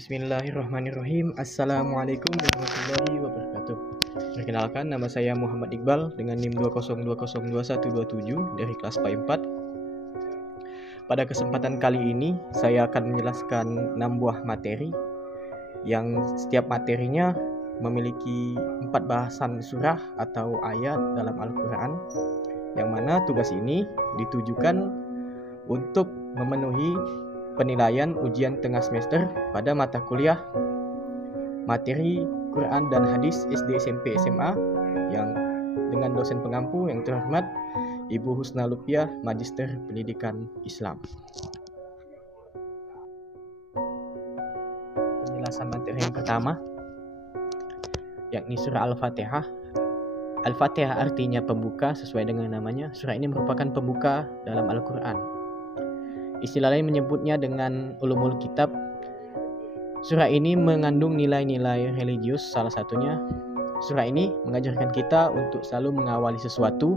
Bismillahirrahmanirrahim. Assalamualaikum warahmatullahi wabarakatuh. Perkenalkan, nama saya Muhammad Iqbal dengan NIM 20202127 dari kelas PA 4. Pada kesempatan kali ini, saya akan menjelaskan 6 buah materi yang setiap materinya memiliki 4 bahasan surah atau ayat dalam Al-Quran, yang mana tugas ini ditujukan untuk memenuhi penilaian ujian tengah semester pada mata kuliah materi Quran dan Hadis SD, SMP, SMA yang dengan dosen pengampu yang terhormat Ibu Husna Lupiah, Magister Pendidikan Islam. Penjelasan materi yang pertama yakni surah Al-Fatihah. Al-Fatihah artinya pembuka sesuai dengan namanya. Surah ini merupakan pembuka dalam Al-Quran. Istilah lain menyebutnya dengan ulumul kitab. Surah ini mengandung nilai-nilai religius, salah satunya. Surah ini mengajarkan kita untuk selalu mengawali sesuatu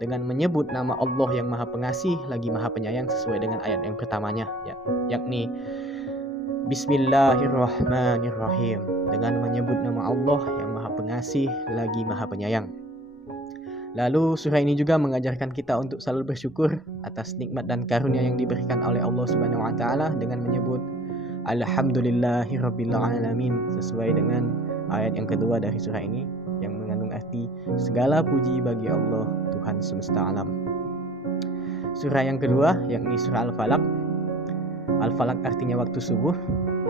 dengan menyebut nama Allah yang Maha Pengasih lagi Maha Penyayang sesuai dengan ayat yang pertamanya, yakni Bismillahirrahmanirrahim, dengan menyebut nama Allah yang Maha Pengasih lagi Maha Penyayang. Lalu surah ini juga mengajarkan kita untuk selalu bersyukur atas nikmat dan karunia yang diberikan oleh Allah Subhanahu wa taala dengan menyebut Alhamdulillahirabbil alamin sesuai dengan ayat yang kedua dari surah ini yang mengandung arti segala puji bagi Allah Tuhan semesta alam. Surah yang kedua yakni surah Al-Falaq. Al-Falaq artinya waktu subuh.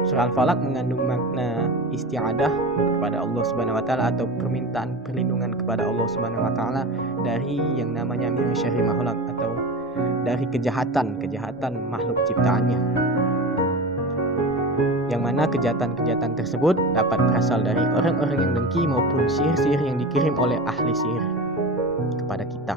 Surah Al-Falaq mengandung makna isti'adah kepada Allah Subhanahu wa taala atau permintaan perlindungan kepada Allah Subhanahu wa taala dari yang namanya min syarri ma khalaq atau dari kejahatan makhluk ciptaannya. Yang mana kejahatan tersebut dapat berasal dari orang-orang yang dengki maupun sihir-sihir yang dikirim oleh ahli sihir kepada kita.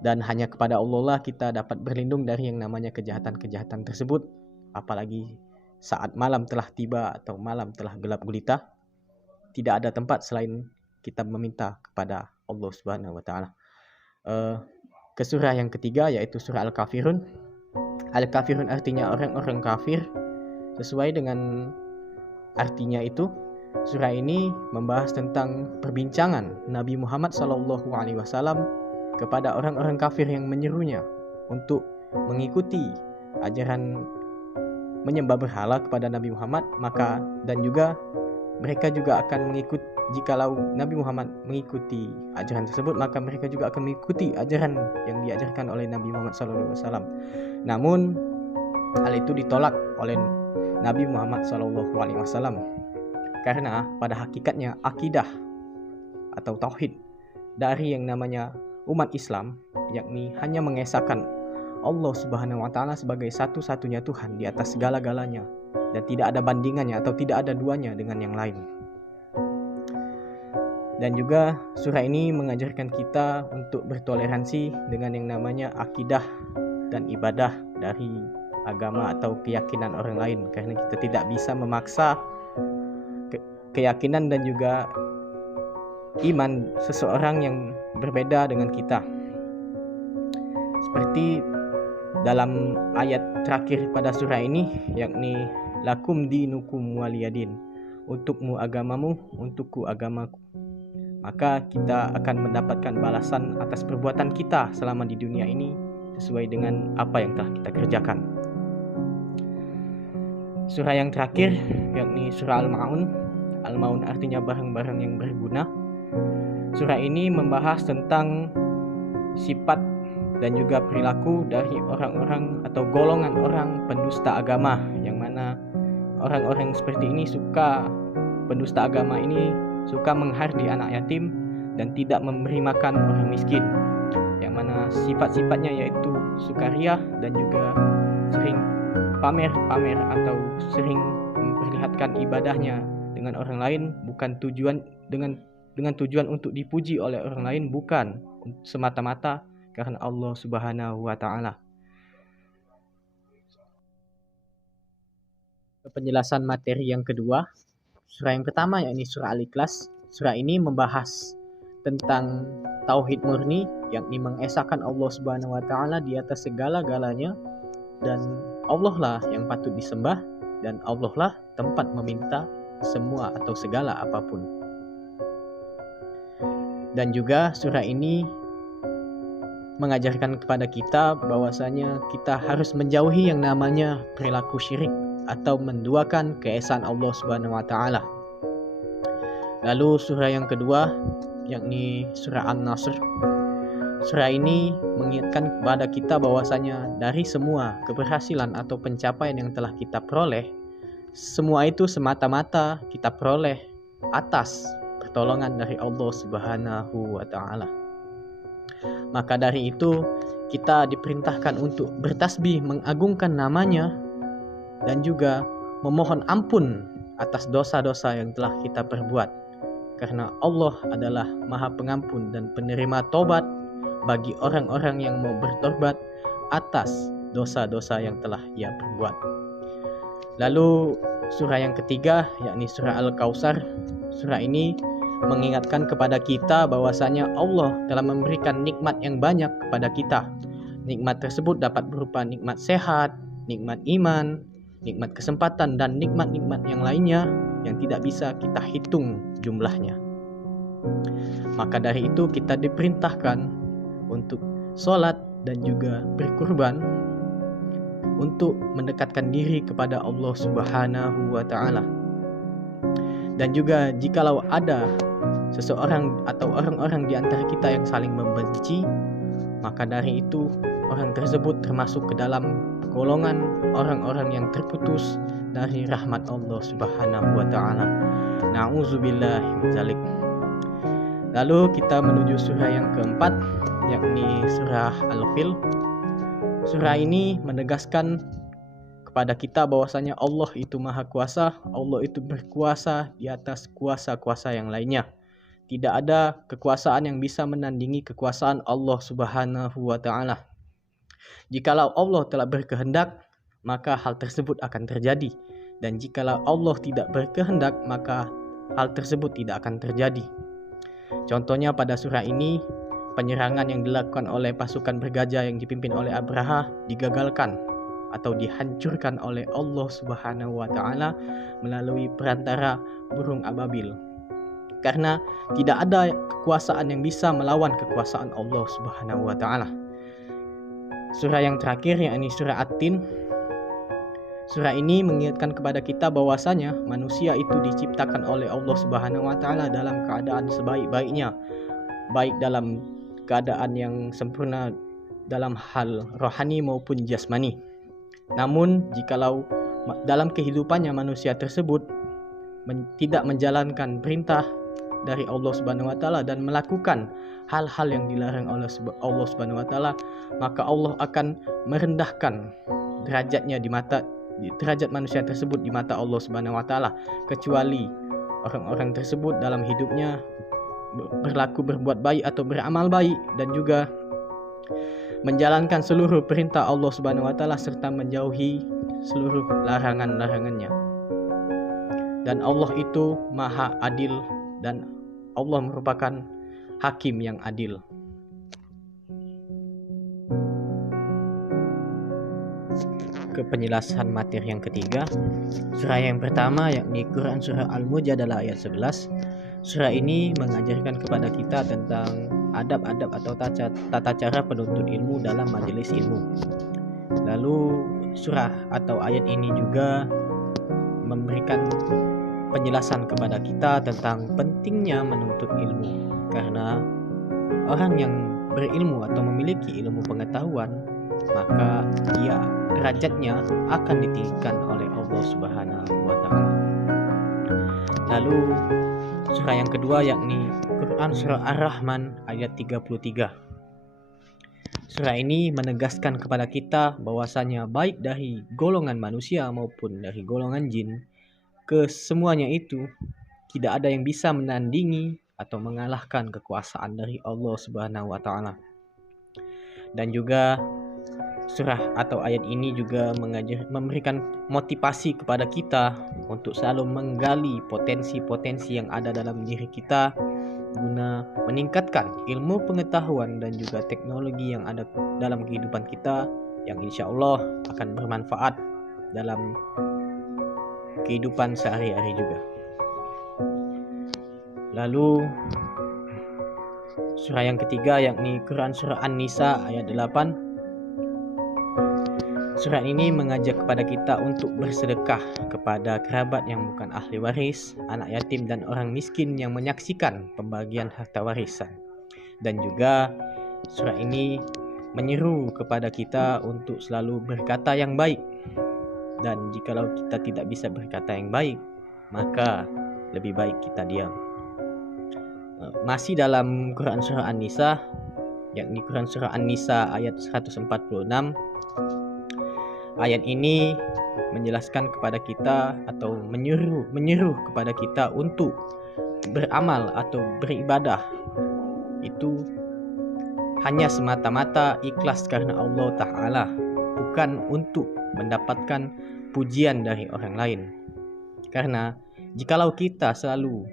Dan hanya kepada Allah lah kita dapat berlindung dari yang namanya kejahatan tersebut, apalagi saat malam telah tiba atau malam telah gelap gulita, tidak ada tempat selain kita meminta kepada Allah Subhanahu wa taala. Ke surah yang ketiga yaitu surah Al-Kafirun. Al-Kafirun artinya orang-orang kafir. Sesuai dengan artinya itu, surah ini membahas tentang perbincangan Nabi Muhammad SAW kepada orang-orang kafir yang menyerunya untuk mengikuti ajaran menyembah berhala kepada Nabi Muhammad, dan juga mereka juga akan mengikut, jikalau Nabi Muhammad mengikuti ajaran tersebut, maka mereka juga akan mengikuti ajaran yang diajarkan oleh Nabi Muhammad SAW. Namun hal itu ditolak oleh Nabi Muhammad SAW karena pada hakikatnya akidah atau tauhid dari yang namanya umat Islam yakni hanya mengesahkan Allah Subhanahu wa taala sebagai satu-satunya Tuhan di atas segala-galanya dan tidak ada bandingannya atau tidak ada duanya dengan yang lain. Dan juga surah ini mengajarkan kita untuk bertoleransi dengan yang namanya akidah dan ibadah dari agama atau keyakinan orang lain, karena kita tidak bisa memaksa keyakinan dan juga iman seseorang yang berbeda dengan kita. Seperti dalam ayat terakhir pada surah ini yakni lakum dinukum waliyadin, untukmu agamamu, untukku agamaku. Maka kita akan mendapatkan balasan atas perbuatan kita selama di dunia ini sesuai dengan apa yang telah kita kerjakan. Surah yang terakhir yakni surah Al-Ma'un. Al-Ma'un artinya barang-barang yang berguna. Surah ini membahas tentang sifat dan juga perilaku dari orang-orang atau golongan orang pendusta agama, yang mana orang-orang seperti ini pendusta agama ini suka menghardi anak yatim dan tidak memberi makan orang miskin, yang mana sifat-sifatnya yaitu sukaria dan juga sering pamer atau sering memperlihatkan ibadahnya dengan orang lain bukan dengan tujuan untuk dipuji oleh orang lain, bukan semata-mata karena Allah Subhanahu wa taala. Penjelasan materi yang kedua, surah yang pertama yakni surah Al-Ikhlas. Surah ini membahas tentang tauhid murni, yakni mengesahkan Allah Subhanahu wa taala di atas segala-galanya dan Allah lah yang patut disembah, dan Allah lah tempat meminta semua atau segala apapun. Dan juga surah ini mengajarkan kepada kita bahwasanya kita harus menjauhi yang namanya perilaku syirik atau menduakan keesaan Allah Subhanahu wa taala. Lalu surah yang kedua yakni surah An-Nasr. Surah ini mengingatkan kepada kita bahwasanya dari semua keberhasilan atau pencapaian yang telah kita peroleh, semua itu semata-mata kita peroleh atas pertolongan dari Allah Subhanahu wa taala. Maka dari itu kita diperintahkan untuk bertasbih, mengagungkan namanya, dan juga memohon ampun atas dosa-dosa yang telah kita perbuat. Karena Allah adalah Maha Pengampun dan penerima tobat bagi orang-orang yang mau bertobat atas dosa-dosa yang telah ia perbuat. Lalu surah yang ketiga yakni surah Al-Kautsar. Surah ini mengingatkan kepada kita bahwasanya Allah telah memberikan nikmat yang banyak kepada kita. Nikmat tersebut dapat berupa nikmat sehat, nikmat iman, nikmat kesempatan, dan nikmat-nikmat yang lainnya yang tidak bisa kita hitung jumlahnya. Maka dari itu kita diperintahkan untuk sholat dan juga berkurban untuk mendekatkan diri kepada Allah Subhanahu wa taala. Dan juga jikalau ada seseorang atau orang-orang di antara kita yang saling membenci, maka dari itu orang tersebut termasuk ke dalam golongan orang-orang yang terputus dari rahmat Allah Subhanahu wa taala. Na'udzubillahi min dzalik. Lalu kita menuju surah yang keempat yakni surah Al-Fil. Surah ini menegaskan kepada kita bahwasanya Allah itu Maha Kuasa, Allah itu berkuasa di atas kuasa-kuasa yang lainnya. Tidak ada kekuasaan yang bisa menandingi kekuasaan Allah Subhanahu wa taala. Jikalau Allah telah berkehendak, maka hal tersebut akan terjadi. Dan jikalau Allah tidak berkehendak, maka hal tersebut tidak akan terjadi. Contohnya pada surah ini, penyerangan yang dilakukan oleh pasukan bergajah yang dipimpin oleh Abraha digagalkan atau dihancurkan oleh Allah Subhanahu wa taala melalui perantara burung ababil. Karena tidak ada kekuasaan yang bisa melawan kekuasaan Allah Subhanahu wa taala. Surah yang terakhir yakni surah At-Tin. Surah ini mengingatkan kepada kita bahwasanya manusia itu diciptakan oleh Allah Subhanahu wa taala dalam keadaan sebaik-baiknya, baik dalam keadaan yang sempurna dalam hal rohani maupun jasmani. Namun jikalau dalam kehidupannya manusia tersebut tidak menjalankan perintah dari Allah Subhanahu wa taala dan melakukan hal-hal yang dilarang oleh Allah Subhanahu wa taala, maka Allah akan merendahkan derajat manusia tersebut di mata Allah Subhanahu wa taala, kecuali orang-orang tersebut dalam hidupnya berbuat baik atau beramal baik dan juga menjalankan seluruh perintah Allah Subhanahu wa taala serta menjauhi seluruh larangan-larangannya. Dan Allah itu Maha Adil dan Allah merupakan Hakim yang adil. Ke penjelasan materi yang ketiga, surah yang pertama yakni Quran surah Al-Mujadalah ayat 11. Surah ini mengajarkan kepada kita tentang adab-adab atau tata cara penuntut ilmu dalam majelis ilmu. Lalu surah atau ayat ini juga memberikan penjelasan kepada kita tentang pentingnya menuntut ilmu, karena orang yang berilmu atau memiliki ilmu pengetahuan, maka dia derajatnya akan ditinggikan oleh Allah Subhanahu wa taala. Lalu surah yang kedua yakni Quran surah Ar-Rahman ayat 33. Surah ini menegaskan kepada kita bahwasanya baik dari golongan manusia maupun dari golongan jin, kesemuanya itu tidak ada yang bisa menandingi atau mengalahkan kekuasaan dari Allah Subhanahu wa taala. Dan juga surah atau ayat ini juga memberikan motivasi kepada kita untuk selalu menggali potensi-potensi yang ada dalam diri kita guna meningkatkan ilmu pengetahuan dan juga teknologi yang ada dalam kehidupan kita, yang insya Allah akan bermanfaat dalam kehidupan sehari-hari juga. Lalu surah yang ketiga yakni Quran surah An-Nisa ayat 8. Surat ini mengajak kepada kita untuk bersedekah kepada kerabat yang bukan ahli waris, anak yatim dan orang miskin yang menyaksikan pembagian harta warisan. Dan juga surat ini menyeru kepada kita untuk selalu berkata yang baik. Dan jikalau kita tidak bisa berkata yang baik, maka lebih baik kita diam. Masih dalam Quran surah An-Nisa, yakni Quran surah An-Nisa ayat 146. Ayat ini menjelaskan kepada kita atau menyuruh kepada kita untuk beramal atau beribadah itu hanya semata-mata ikhlas karena Allah Ta'ala, bukan untuk mendapatkan pujian dari orang lain. Karena jikalau kita selalu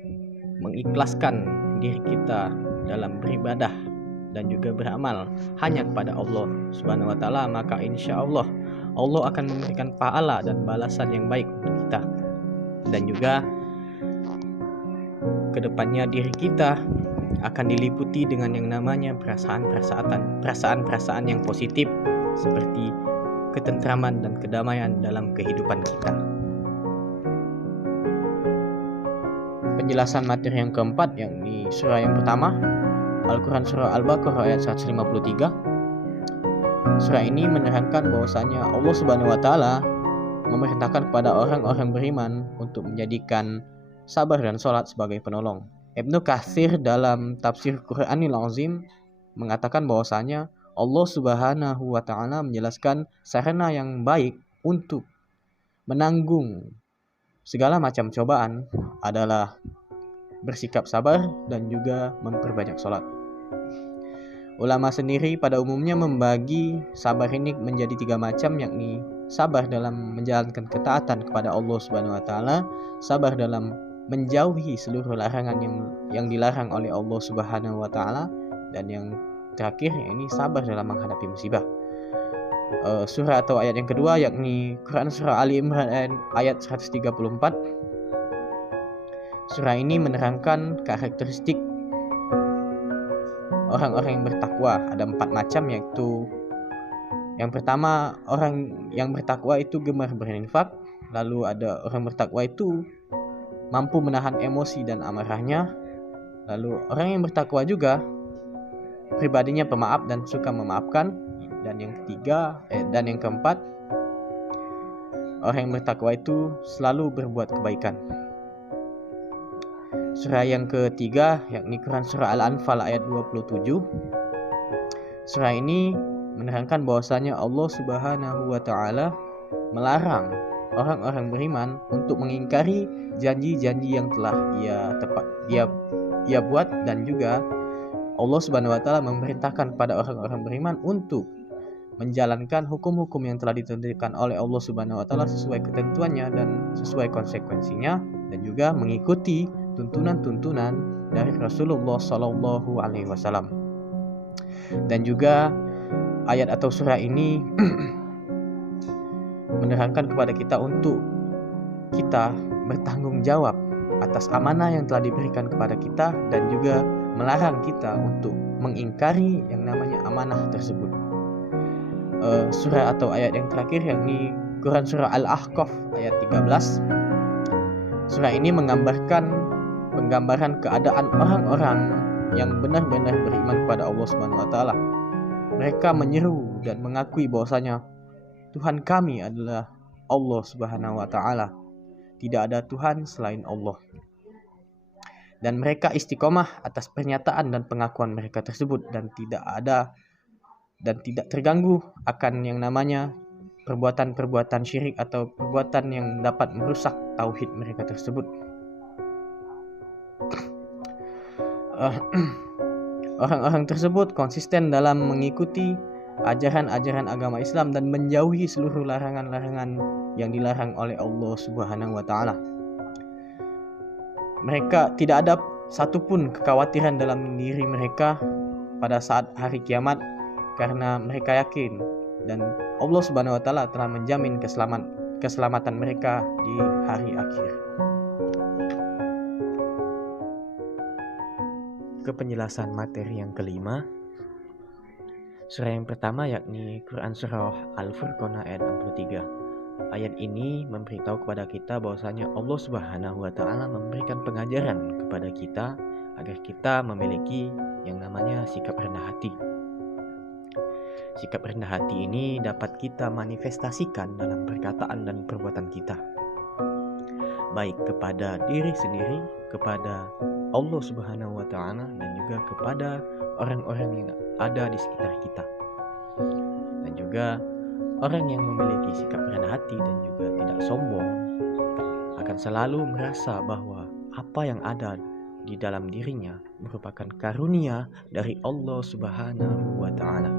mengikhlaskan diri kita dalam beribadah dan juga beramal hanya kepada Allah Subhanahu wa Ta'ala, maka insya Allah akan memberikan pahala dan balasan yang baik untuk kita. Dan juga kedepannya diri kita akan diliputi dengan yang namanya perasaan-perasaan yang positif seperti ketentraman dan kedamaian dalam kehidupan kita. Penjelasan materi yang keempat yakni surah yang pertama, Al-Quran surah Al-Baqarah ayat 153. Surah ini menerangkan bahwasanya Allah Subhanahu wa Ta'ala memerintahkan kepada orang-orang beriman untuk menjadikan sabar dan sholat sebagai penolong. Ibnu Katsir dalam tafsir Quranil Azim mengatakan bahwasanya Allah Subhanahu wa Ta'ala menjelaskan sarana yang baik untuk menanggung segala macam cobaan adalah bersikap sabar dan juga memperbanyak sholat. Ulama sendiri pada umumnya membagi sabar ini menjadi 3 macam, yakni sabar dalam menjalankan ketaatan kepada Allah Subhanahu wa Ta'ala, sabar dalam menjauhi seluruh larangan yang dilarang oleh Allah Subhanahu wa Ta'ala, dan yang terakhir yakni sabar dalam menghadapi musibah. Surah atau ayat yang kedua yakni Quran surah Ali Imran ayat 134. Surah ini menerangkan karakteristik orang-orang yang bertakwa. Ada 4 macam, yaitu yang pertama, orang yang bertakwa itu gemar berinfak. Lalu ada orang bertakwa itu mampu menahan emosi dan amarahnya. Lalu orang yang bertakwa juga pribadinya pemaaf dan suka memaafkan. Dan yang ketiga dan yang keempat, orang yang bertakwa itu selalu berbuat kebaikan. Surah yang ketiga yakni Quran surah Al-Anfal ayat 27. Surah ini menerangkan bahwasanya Allah Subhanahu wa Ta'ala melarang orang-orang beriman untuk mengingkari janji-janji yang telah ia buat, dan juga Allah Subhanahu wa Ta'ala memerintahkan pada orang-orang beriman untuk menjalankan hukum-hukum yang telah ditentukan oleh Allah Subhanahu wa Ta'ala sesuai ketentuannya dan sesuai konsekuensinya, dan juga mengikuti tuntunan-tuntunan dari Rasulullah Sallallahu Alaihi Wasallam. Dan juga ayat atau surah ini menerangkan kepada kita untuk kita bertanggung jawab atas amanah yang telah diberikan kepada kita, dan juga melarang kita untuk mengingkari yang namanya amanah tersebut. Surah atau ayat yang terakhir yakni Quran surah Al-Ahqaf ayat 13. Surah ini menggambaran keadaan orang-orang yang benar-benar beriman kepada Allah Subhanahu wa Ta'ala. Mereka menyeru dan mengakui bahwasanya Tuhan kami adalah Allah Subhanahu wa Ta'ala. Tidak ada Tuhan selain Allah. Dan mereka istiqomah atas pernyataan dan pengakuan mereka tersebut, dan tidak terganggu akan yang namanya perbuatan-perbuatan syirik atau perbuatan yang dapat merusak tauhid mereka tersebut. Orang-orang tersebut konsisten dalam mengikuti ajaran-ajaran agama Islam dan menjauhi seluruh larangan-larangan yang dilarang oleh Allah Subhanahu wa Ta'ala. Mereka tidak ada satupun kekhawatiran dalam diri mereka pada saat hari kiamat, karena mereka yakin dan Allah Subhanahu wa Ta'ala telah menjamin keselamatan mereka di hari akhir. Ke penjelasan materi yang kelima, surah yang pertama yakni Quran Surah Al-Furqan ayat 63. Ayat ini memberitahu kepada kita bahwasanya Allah Subhanahu wa Ta'ala memberikan pengajaran kepada kita agar kita memiliki yang namanya sikap rendah hati. Sikap rendah hati ini dapat kita manifestasikan dalam perkataan dan perbuatan kita, baik kepada diri sendiri, kepada Allah Subhanahu wa Ta'ala, dan juga kepada orang-orang yang ada di sekitar kita. Dan juga orang yang memiliki sikap rendah hati dan juga tidak sombong akan selalu merasa bahwa apa yang ada di dalam dirinya merupakan karunia dari Allah Subhanahu wa Ta'ala.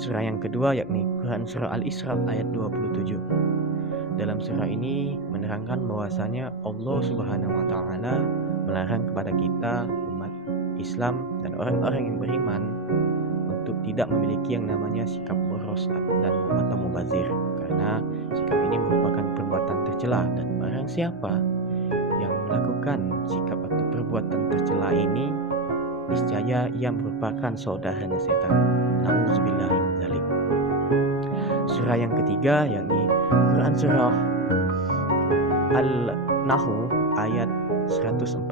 Surah yang kedua yakni Quran Surah Al-Isra ayat 27. Dalam surah ini menerangkan bahwasanya Allah Subhanahu wa Ta'ala melarang kepada kita umat Islam dan orang-orang yang beriman untuk tidak memiliki yang namanya sikap boros atau mubazir, karena sikap ini merupakan perbuatan tercela, dan barang siapa yang melakukan sikap atau perbuatan tercela ini niscaya ia merupakan saudaranya setan. Nauzubillahi min dzalik. Surah yang ketiga yakni Quran Surah Al-Nahl ayat 114.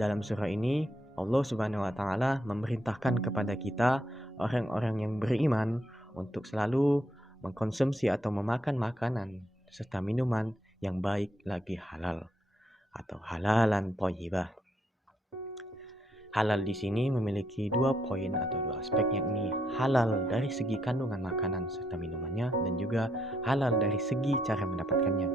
Dalam surah ini Allah Subhanahu wa Ta'ala memerintahkan kepada kita orang-orang yang beriman untuk selalu mengkonsumsi atau memakan makanan serta minuman yang baik lagi halal atau halalan thayyibah. Halal di sini memiliki 2 poin atau 2 aspek, yakni halal dari segi kandungan makanan serta minumannya dan juga halal dari segi cara mendapatkannya.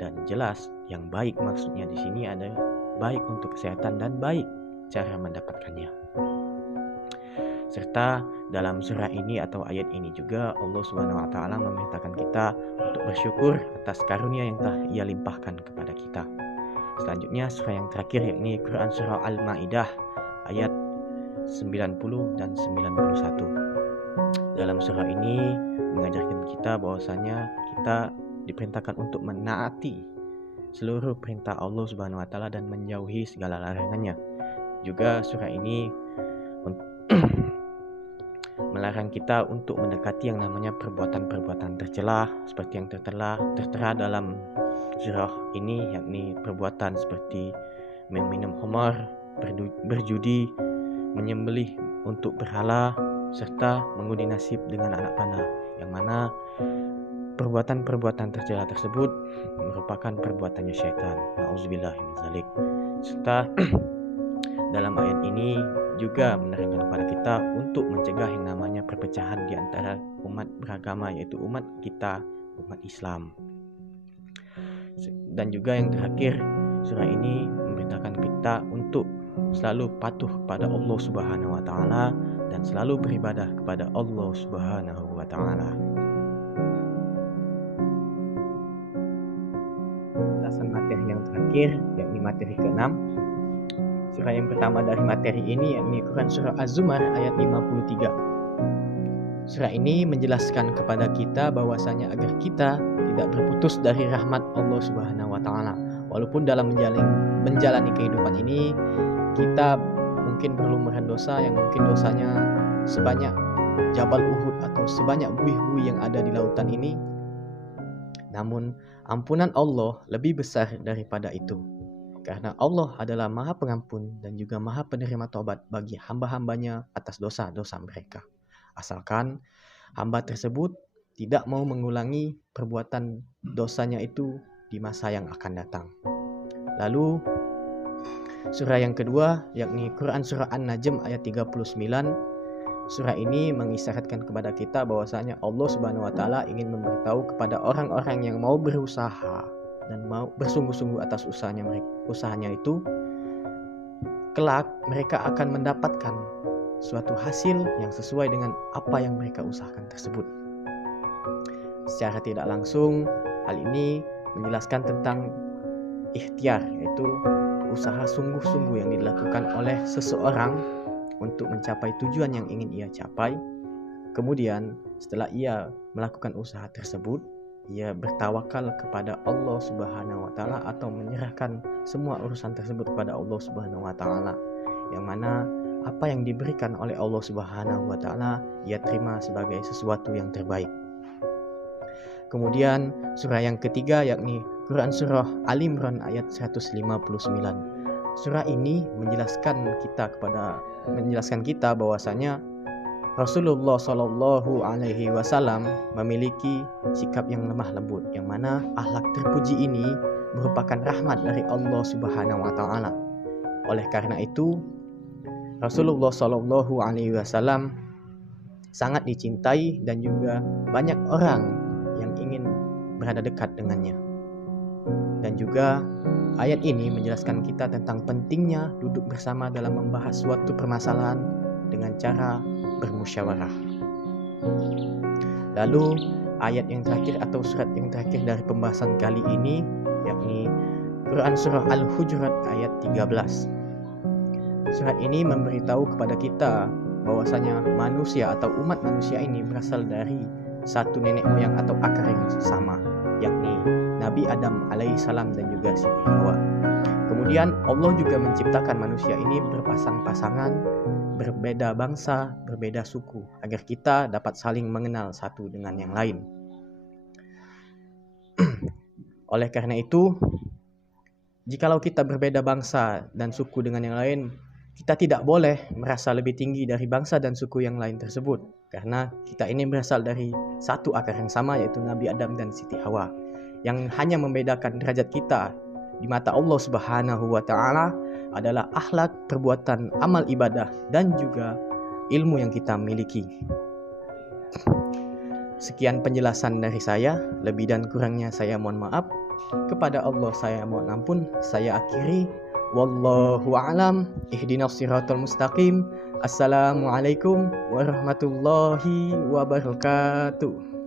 Dan jelas yang baik maksudnya di sini adalah baik untuk kesehatan dan baik cara mendapatkannya. Serta dalam surah ini atau ayat ini juga Allah Subhanahu wa Ta'ala memerintahkan kita untuk bersyukur atas karunia yang telah Ia limpahkan kepada kita. Selanjutnya surah yang terakhir yakni Quran Surah Al-Maidah ayat 90 dan 91. Dalam surah ini mengajarkan kita bahwasanya kita diperintahkan untuk menaati seluruh perintah Allah Subhanahu wa Ta'ala dan menjauhi segala larangannya. Juga surah ini melarang kita untuk mendekati yang namanya perbuatan-perbuatan tercela seperti yang tertera dalam surah ini, yakni perbuatan seperti meminum khamar, berjudi, menyembelih untuk berhala, serta mengundi nasib dengan anak panah, yang mana perbuatan-perbuatan tercela tersebut merupakan perbuatannya syaitan. Nauzubillahi min dzalik. Serta dalam ayat ini juga menerangkan kepada kita untuk mencegah yang namanya perpecahan di antara umat beragama, yaitu umat kita, umat Islam. Dan juga yang terakhir, surah ini memerintahkan kita untuk selalu patuh kepada Allah Subhanahu wa Ta'ala dan selalu beribadah kepada Allah Subhanahu wa Ta'ala. Penjelasan materi yang terakhir yakni materi ke-6. Surah yang pertama dari materi ini yakni Quran Surah Az-Zumar ayat 53. Surah ini menjelaskan kepada kita bahwasanya agar kita tidak berputus dari rahmat Allah Subhanahu wa Ta'ala. Walaupun dalam menjalani kehidupan ini kita mungkin berlumuran dosa yang mungkin dosanya sebanyak Jabal Uhud atau sebanyak buih-buih yang ada di lautan ini, namun ampunan Allah lebih besar daripada itu, karena Allah adalah Maha Pengampun dan juga Maha Penerima Taubat bagi hamba-hambanya atas dosa-dosa mereka, asalkan hamba tersebut tidak mau mengulangi perbuatan dosanya itu di masa yang akan datang. Lalu surah yang kedua yakni Quran Surah An-Najm ayat 39. Surah ini mengisyaratkan kepada kita bahwasanya Allah Subhanahu wa Ta'ala ingin memberitahu kepada orang-orang yang mau berusaha dan mau bersungguh-sungguh atas usahanya itu, kelak mereka akan mendapatkan suatu hasil yang sesuai dengan apa yang mereka usahakan tersebut. Secara tidak langsung, hal ini menjelaskan tentang ikhtiar, yaitu usaha sungguh-sungguh yang dilakukan oleh seseorang untuk mencapai tujuan yang ingin ia capai. Kemudian Setelah ia melakukan usaha tersebut, ia bertawakal kepada Allah Subhanahu wa taala atau menyerahkan semua urusan tersebut kepada Allah Subhanahu wa taala. Yang mana apa yang diberikan oleh Allah Subhanahu wa taala ia terima sebagai sesuatu yang terbaik. Kemudian surah yang ketiga yakni Quran surah Al Imran ayat 159. Surah ini menjelaskan kita bahwasanya Rasulullah Shallallahu Alaihi Wasallam memiliki sikap yang lemah lembut, yang mana akhlak terpuji ini merupakan rahmat dari Allah Subhanahu Wa Taala. Oleh karena itu, Rasulullah Shallallahu Alaihi Wasallam sangat dicintai dan juga banyak orang yang ingin berada dekat dengannya. Dan juga ayat ini menjelaskan kita tentang pentingnya duduk bersama dalam membahas suatu permasalahan dengan cara bermusyawarah. Lalu ayat yang terakhir atau surat yang terakhir dari pembahasan kali ini yakni Quran surah Al-Hujurat ayat 13. Surat ini memberitahu kepada kita bahwasanya manusia atau umat manusia ini berasal dari satu nenek moyang atau akar yang sama, yakni Nabi Adam alaihissalam dan juga Siti Hawa. Kemudian Allah juga menciptakan manusia ini berpasang-pasangan, berbeda bangsa, berbeda suku, agar kita dapat saling mengenal satu dengan yang lain. Oleh karena itu, jikalau kita berbeda bangsa dan suku dengan yang lain, kita tidak boleh merasa lebih tinggi dari bangsa dan suku yang lain tersebut, karena kita ini berasal dari satu akar yang sama, yaitu Nabi Adam dan Siti Hawa. Yang hanya membedakan derajat kita di mata Allah Subhanahu wa taala adalah akhlak, perbuatan, amal ibadah, dan juga ilmu yang kita miliki. Sekian penjelasan dari saya, lebih dan kurangnya saya mohon maaf. Kepada Allah saya mohon ampun. Saya akhiri. Wallahu a'lam. Ihdinas siratal mustaqim. Assalamualaikum warahmatullahi wabarakatuh.